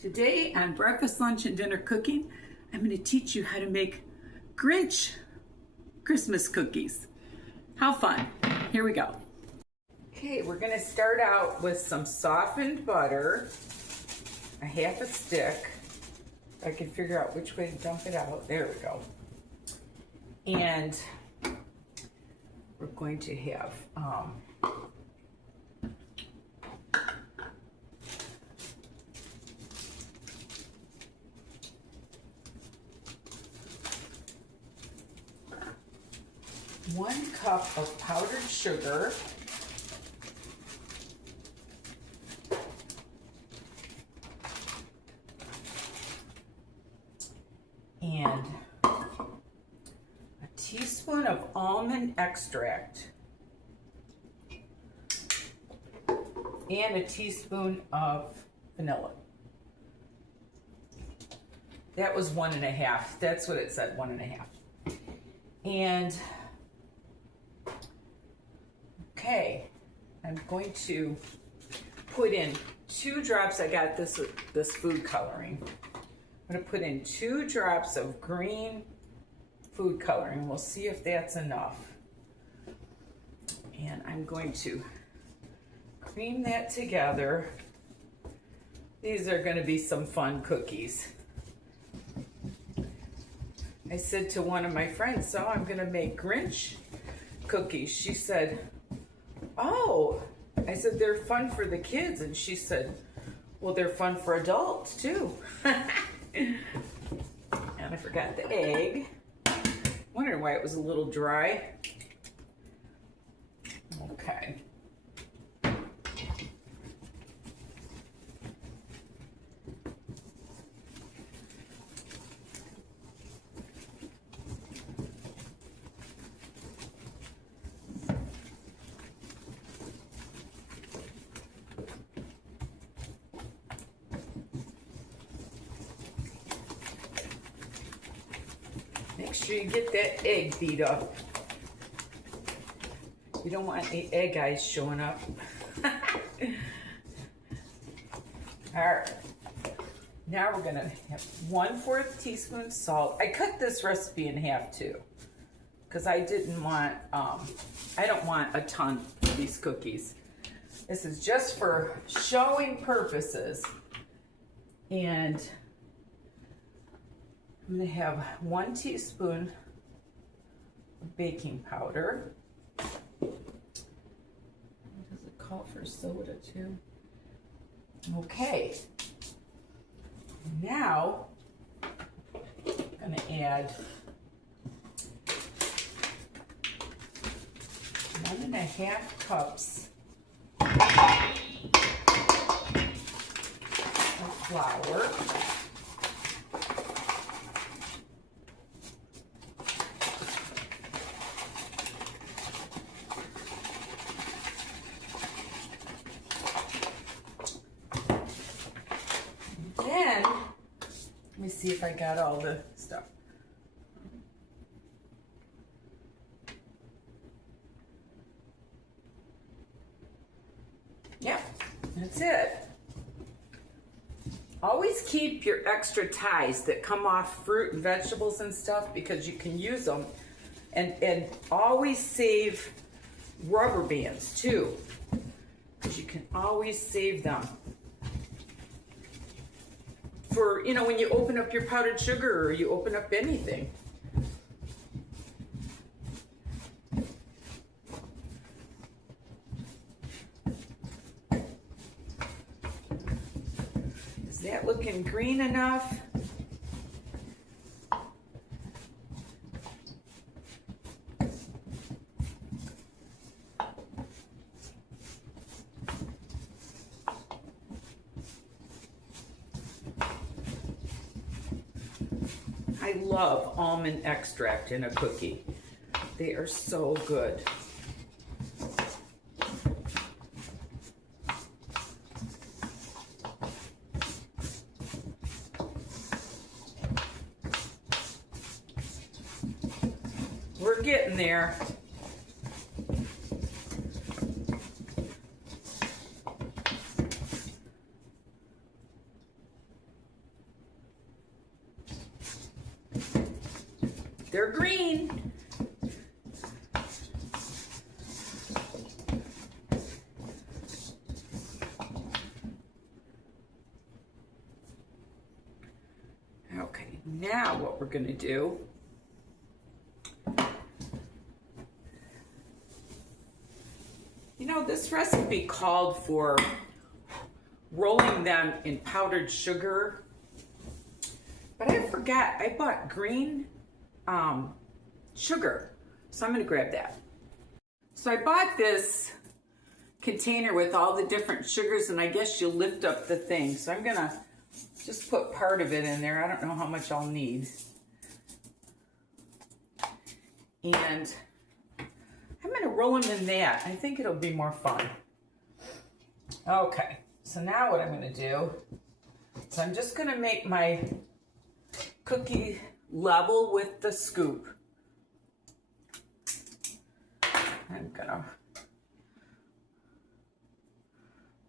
Today on Breakfast, Lunch, and Dinner Cooking, I'm going to teach you how to make Grinch Christmas cookies. How fun. Here we go. Okay, we're going to start out with some softened butter, a half a stick. I can figure out which way to dump it out. There we go. And we're going to have 1 cup of powdered sugar, and a teaspoon of almond extract, and a teaspoon of vanilla. That was 1.5. That's what it said, 1.5. And okay, I'm going to put in 2 drops. I got this food coloring. I'm going to put in 2 drops of green food coloring. We'll see if that's enough. And I'm going to cream that together. These are going to be some fun cookies. I said to one of my friends, so I'm going to make Grinch cookies. She said, oh, I said, they're fun for the kids. And she said, well, they're fun for adults too. And I forgot the egg. Wondering why it was a little dry. Okay. Make sure you get that egg beat up. You don't want any egg eyes showing up. All right. Now we're gonna have 1/4 teaspoon salt. I cut this recipe in half too, because I didn't want, I don't want a ton of these cookies. This is just for showing purposes. And I'm going to have 1 teaspoon of baking powder. Does it call for soda too? Okay. Now I'm going to add 1.5 cups of flour. Then, let me see if I got all the stuff. Yep, that's it. Always keep your extra ties that come off fruit and vegetables and stuff, because you can use them. And always save rubber bands too, because you can always save them for, you know, when you open up your powdered sugar or you open up anything. Is that looking green enough? I love almond extract in a cookie. They are so good. We're getting there. They're green. Okay, now what we're gonna do, you know, this recipe called for rolling them in powdered sugar, but I forgot, I bought green sugar, so I'm gonna grab that. So I bought this container with all the different sugars, and I guess you lift up the thing, so I'm gonna just put part of it in there. I don't know how much I'll need. And I'm gonna roll them in that. I think it'll be more fun. Okay, so now what I'm gonna do is I'm just gonna make my cookie level with the scoop. I'm gonna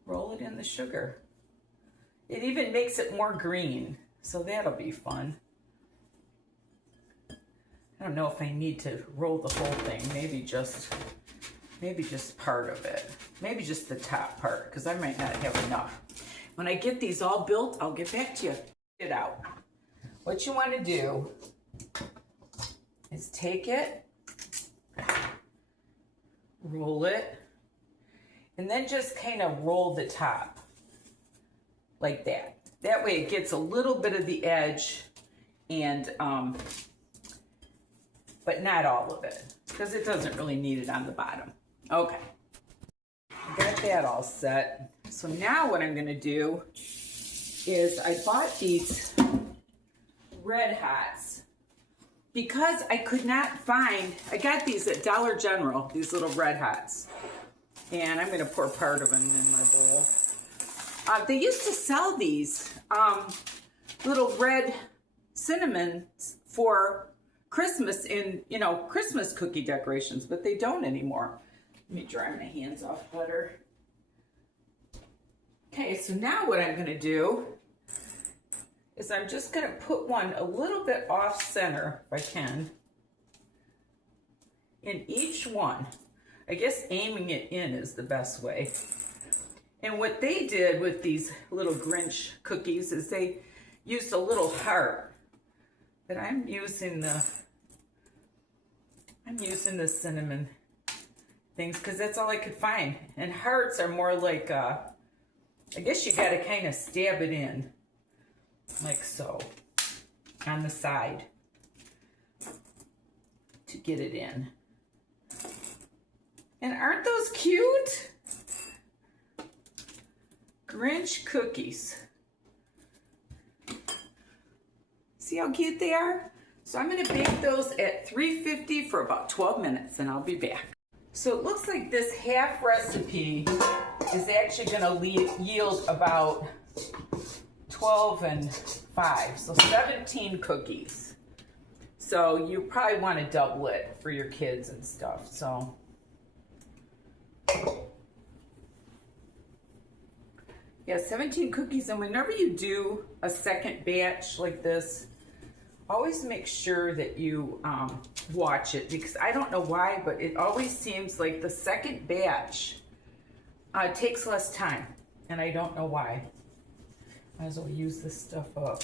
roll it in the sugar. It even makes it more green, so that'll be fun. I don't know if I need to roll the whole thing. Maybe just part of it. Maybe just the top part, because I might not have enough. When I get these all built, I'll get back to you. Get it out. What you want to do is take it, roll it, and then just kind of roll the top like that. That way it gets a little bit of the edge, and but not all of it, because it doesn't really need it on the bottom. Okay, I got that all set. So now what I'm gonna do is I bought these Red Hots because I could not find, I got these at Dollar General, these little Red Hots. And I'm gonna pour part of them in my bowl. They used to sell these little red cinnamons for Christmas in, you know, Christmas cookie decorations, but they don't anymore. Let me dry my hands off better. Okay, so now what I'm gonna do is I'm just gonna put one a little bit off center, if I can, in each one. I guess aiming it in is the best way. And what they did with these little Grinch cookies is they used a little heart. But I'm using the cinnamon things because that's all I could find. And hearts are more like, I guess you gotta kind of stab it in, like so, on the side to get it in. And aren't those cute? Grinch cookies. See how cute they are? So I'm gonna bake those at 350 for about 12 minutes and I'll be back. So it looks like this half recipe is actually gonna yield about 12 and 5, so 17 cookies. So you probably wanna double it for your kids and stuff, so. Yeah, 17 cookies, and whenever you do a second batch like this, always make sure that you watch it, because I don't know why, but it always seems like the second batch takes less time, and I don't know why. Might as well use this stuff up.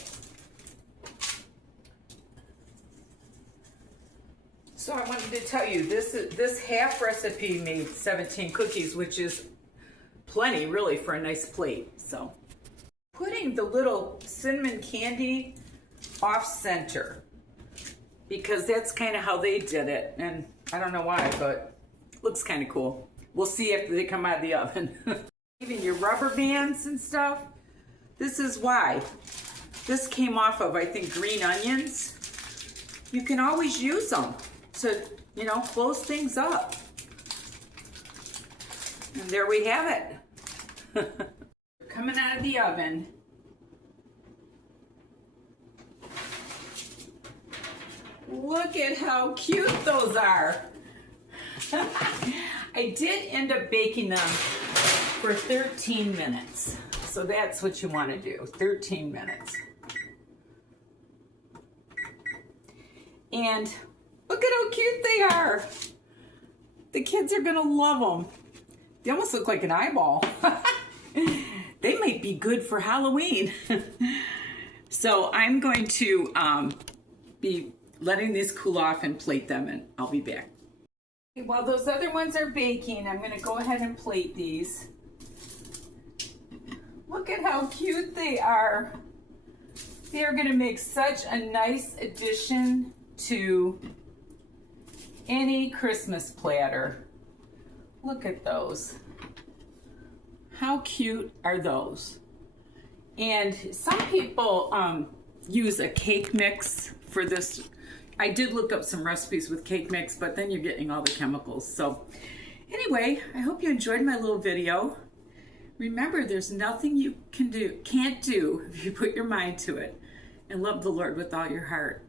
So I wanted to tell you, this half recipe made 17 cookies, which is plenty really for a nice plate. So putting the little cinnamon candy off center, because that's kind of how they did it, and I don't know why, but it looks kind of cool. We'll see if they come out of the oven. Even your rubber bands and stuff, this is why. This came off of, I think, green onions. You can always use them to, you know, close things up. And there we have it. Coming out of the oven. Look at how cute those are. I did end up baking them for 13 minutes. So that's what you want to do, 13 minutes. And look at how cute they are. The kids are gonna love them. They almost look like an eyeball. They might be good for Halloween. So I'm going to be letting these cool off and plate them, and I'll be back. While those other ones are baking, I'm gonna go ahead and plate these. Look at how cute they are. They are gonna make such a nice addition to any Christmas platter. Look at those. How cute are those? And some people use a cake mix for this. I did look up some recipes with cake mix, but then you're getting all the chemicals. So anyway, I hope you enjoyed my little video. Remember, there's nothing you can't do if you put your mind to it and love the Lord with all your heart.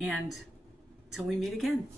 And till we meet again.